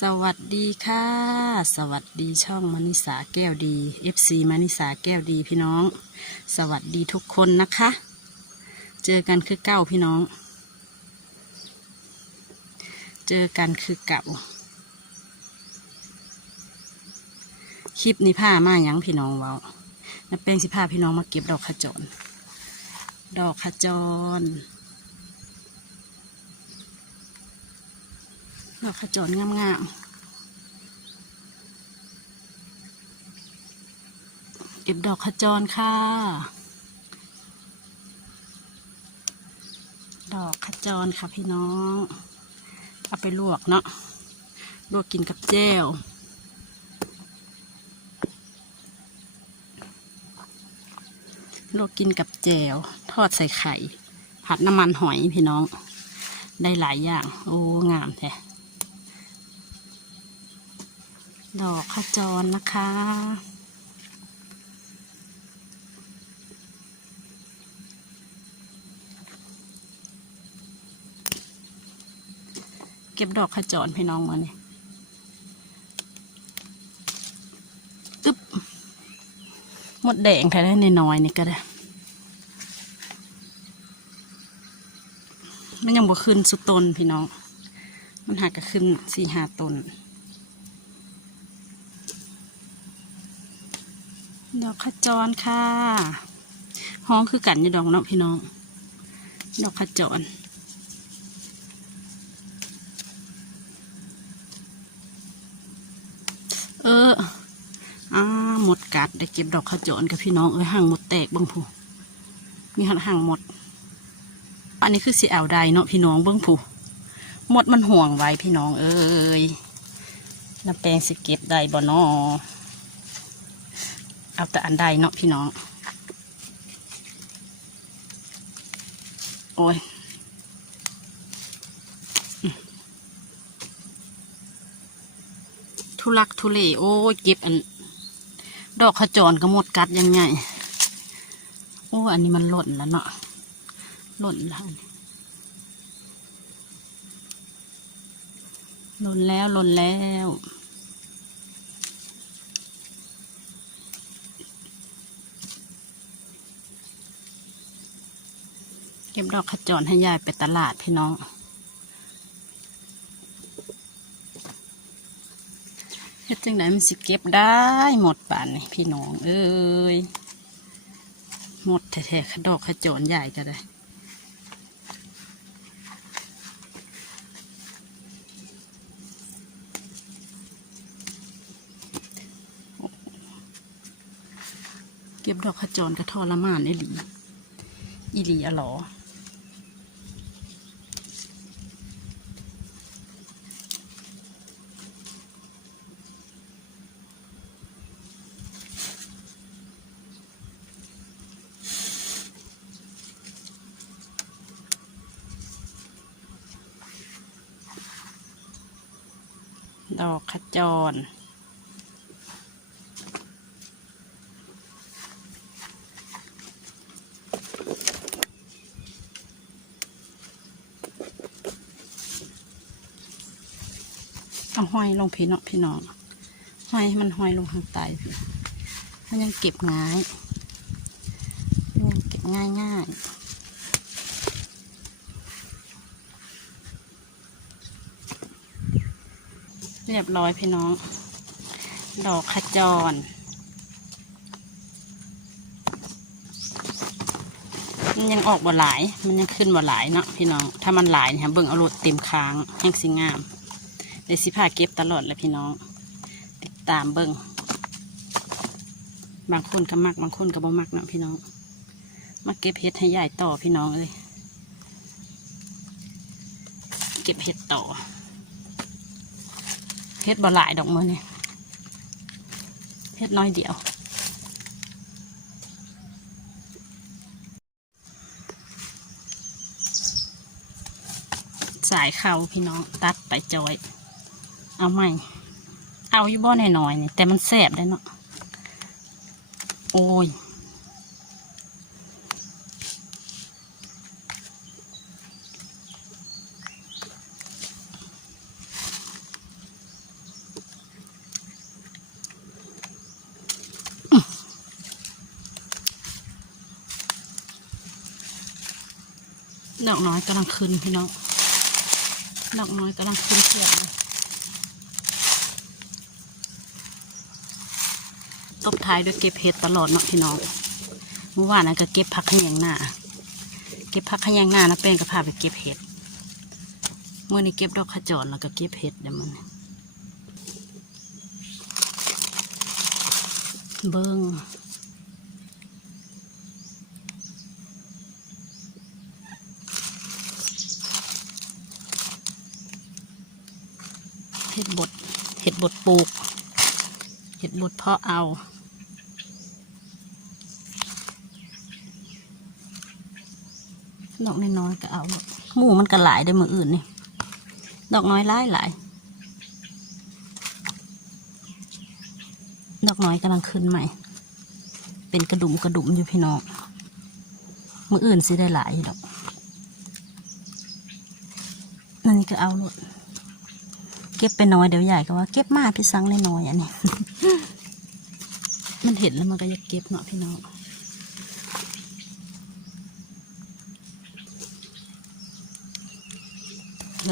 สวัสดีค่ะ สวัสดีช่องมณิสาแก้วดี FC มณิสาแก้วดีพี่น้อง สวัสดีทุกคนนะคะ เจอกันคือเก้าพี่น้อง เจอกันคือเก่าคลิปนี้ผ้ามาหยังพี่น้องเว้าน้าแป้งสิผ้าพี่น้องมาเก็บดอกขจร ดอกขจร ดอกขจรงามๆ เก็บดอกขจรค่ะ ดอกขจรค่ะพี่น้อง เอาไปลวกเนาะ ลวกกินกับแจ่วลวกกินกับแจว ทอดใส่ไข่ ผัดน้ำมันหอยพี่น้อง ได้หลายอย่าง โอ้ งามแท้ ดอกขจรนะคะ เก็บดอกขจรพี่น้องมาเนี่ยตึ๊บหมดแดงแท้ได้ในน้อยๆนี่ก็ได้มันยังบ่ขึ้นสุดต้นพี่น้อง มันหากก็ขึ้นสี่ห้าต้น ดอกขจรค่ะห้องคือกันอยู่ดอกเนาะพี่น้อง ดอกขจรเอออ่าหมดกัดได้เก็บดอกขจรกับพี่น้องเอ้ยห่างหมดแตกเบ้างผู้มีหันห่างหมด อันนี้คือสีแอวใดเนาะพี่น้องเบิ้องผู้หมดมันห่วงไว้พี่น้องเอ้ยน้ำแปลงสิเก็บได้บ่นอ เอาแต่อันใดเนาะพี่น้อง โอ้ยทุลักทุเลโอ้ยเก็บอัน ดอกขจรก็หมดกัดยังไง โอ้อันนี้มันหล่นแล้วเนาะหล่นแล้วหล่นแล้วหล่นแล้ว เก็บดอกขจรให้ยายไปตลาดพี่น้อง เฮ็ดจังไดมันสิเก็บได้หมดป่านนี่พี่น้อง เอ้ย หมดแท้ๆขดอกขจรใหญ่ก็ได้เก็บดอกขจรกระทรมานไอ้หลีอีหลีอะหรอ ดอกขจร เอาห้อยลงพี่เนาะพี่น้องห้อยให้มันห้อยลงทางใต้มันยังเก็บง่ายยังเก็บง่ายง่าย เรียบร้อยพี่น้อง ดอกขจร มันยังออกบ่หลาย มันยังขึ้นบ่หลายเนาะพี่น้อง ถ้ามันหลายเนี่ยเบิ่งเอารถเต็มค้างแห้งสิงามเดี๋ยวสิพาเก็บตลอดเลยพี่น้อง ติดตามเบิ่งบางคนก็มักบางคนก็บ่มักเนาะพี่น้อง มาเก็บเห็ดให้ยายต่อพี่น้องเลย เก็บเห็ดต่อ เห็ดบ่หลายดอกมือนี่เห็ดน้อยเดียว สายเข่าพี่น้องตัดไปจอย เอาใหม่เอาอยู่บ่หน่อยๆนี่แต่มันแสบได้เนาะโอ้ย ดอกน้อยกำลังขึ้นพี่น้องดอกน้อยกำลังขึ้นเสียบเลยตบท้ายด้วยเก็บเห็ดตลอดเนาะพี่น้องเมื่อวานนะก็เก็บผักขยงหน้า เก็บผักขยงหน้านะเป็นก็พาไปเก็บเห็ดเมื่อนี้เก็บดอกขจรแล้วก็เก็บเห็ดเดี๋ยวมันเบิ้ง เห็ดบดเห็ดบดปลูก เห็ดบดเพาะเอาดอกน้อยๆก็เอาหมดหมูมันก็หลายได้มืออื่นนี่ดอกน้อยหลายหลายดอกน้อยกำลังขึ้นใหม่ เป็นกระดุมกระดุมอยู่พี่น้องมืออื่นสิได้หลายดอกนั่นก็เอาหมด เก็บไปน้อยเดี๋ยวใหญ่ก็ว่าเก็บมากพี่สังเล่น้อยอันนี้มันเห็นแล้วมันก็อยากเก็บเนาะพี่น้อง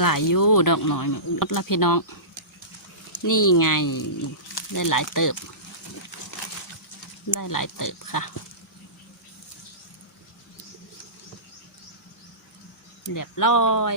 หลายอยู่ดอกน้อยลดละพี่น้อง นี่ไง ได้หลายเติบ ได้หลายเติบค่ะ เรียบร้อย